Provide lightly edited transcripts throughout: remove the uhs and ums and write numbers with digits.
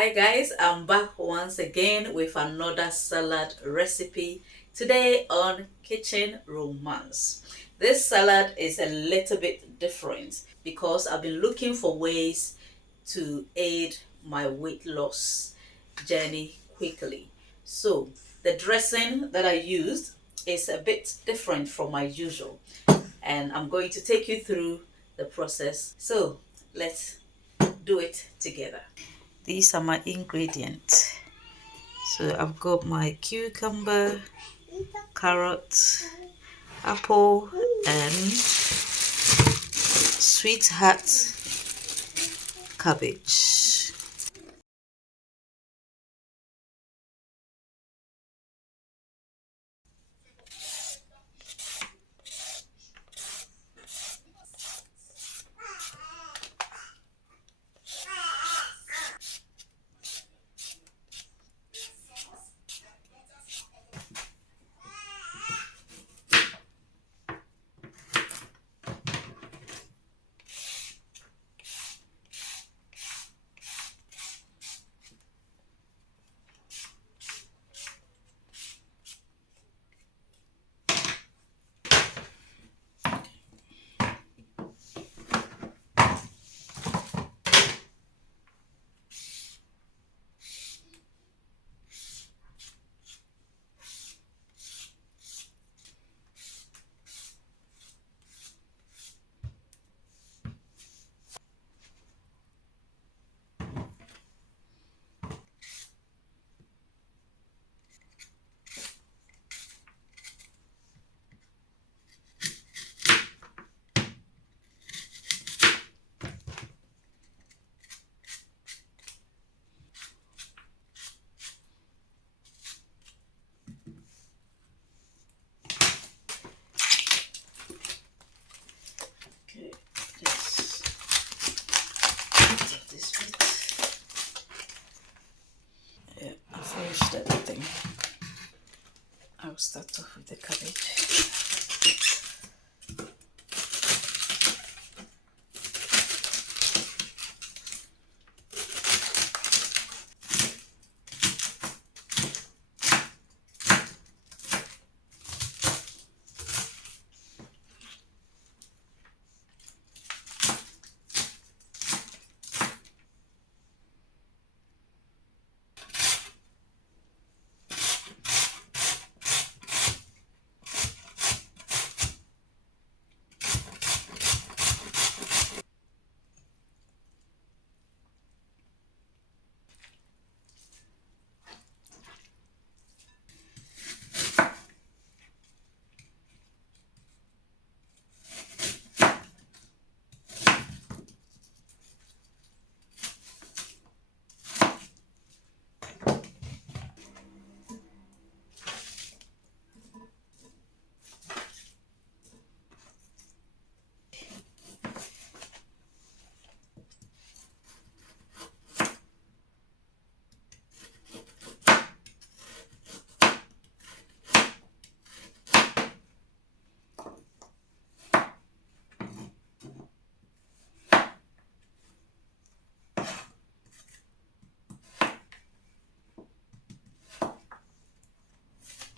Hi guys, I'm back once again with another salad recipe today on Kitchen Romance. This salad is a little bit different because I've been looking for ways to aid my weight loss journey quickly. So the dressing that I used is a bit different from my usual, and I'm going to take you through the process. So let's do it together. These are my ingredients. So I've got my cucumber, carrot, apple, and sweetheart cabbage. Okay, just take this bit. Yeah, I finished everything. I'll start off with the cabbage.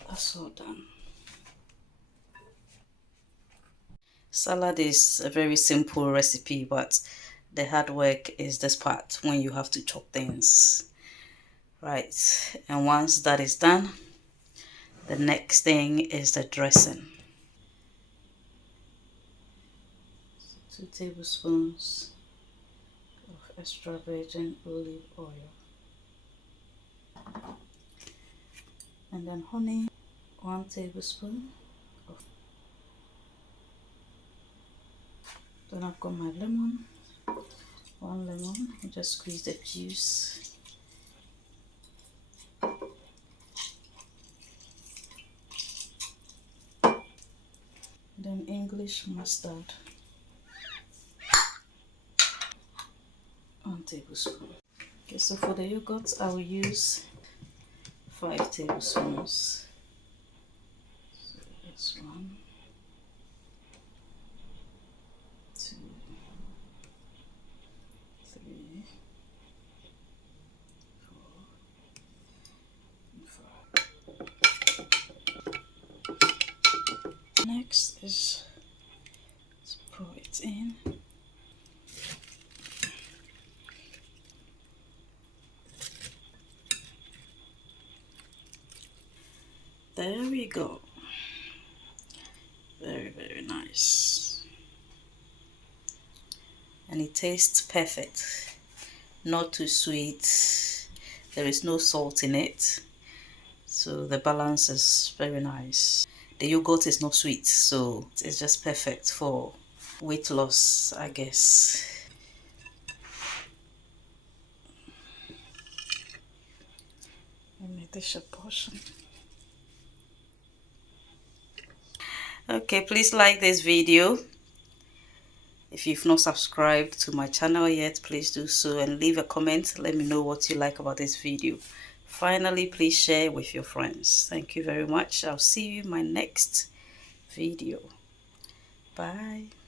That's all done. Salad is a very simple recipe, but the hard work is this part when you have to chop things. Right, and once that is done, the next thing is the dressing. 2 tablespoons of extra virgin olive oil, and then honey, 1 tablespoon of. Then I've got my lemon, 1 lemon. I just squeeze the juice. Then English mustard, 1 tablespoon. Okay, so for the yogurt, I will use 5 tablespoons. So that's 1, 2, 3, There we go. Very, very nice. And it tastes perfect. Not too sweet. There is no salt in it. So the balance is very nice. The yogurt is not sweet, so it's just perfect for weight loss, I guess. Let me dish a portion. Okay, please like this video. If you've not subscribed to my channel yet, please do so and leave a comment. Let me know what you like about this video. Finally, please share with your friends. Thank you very much. I'll see you in my next video. Bye.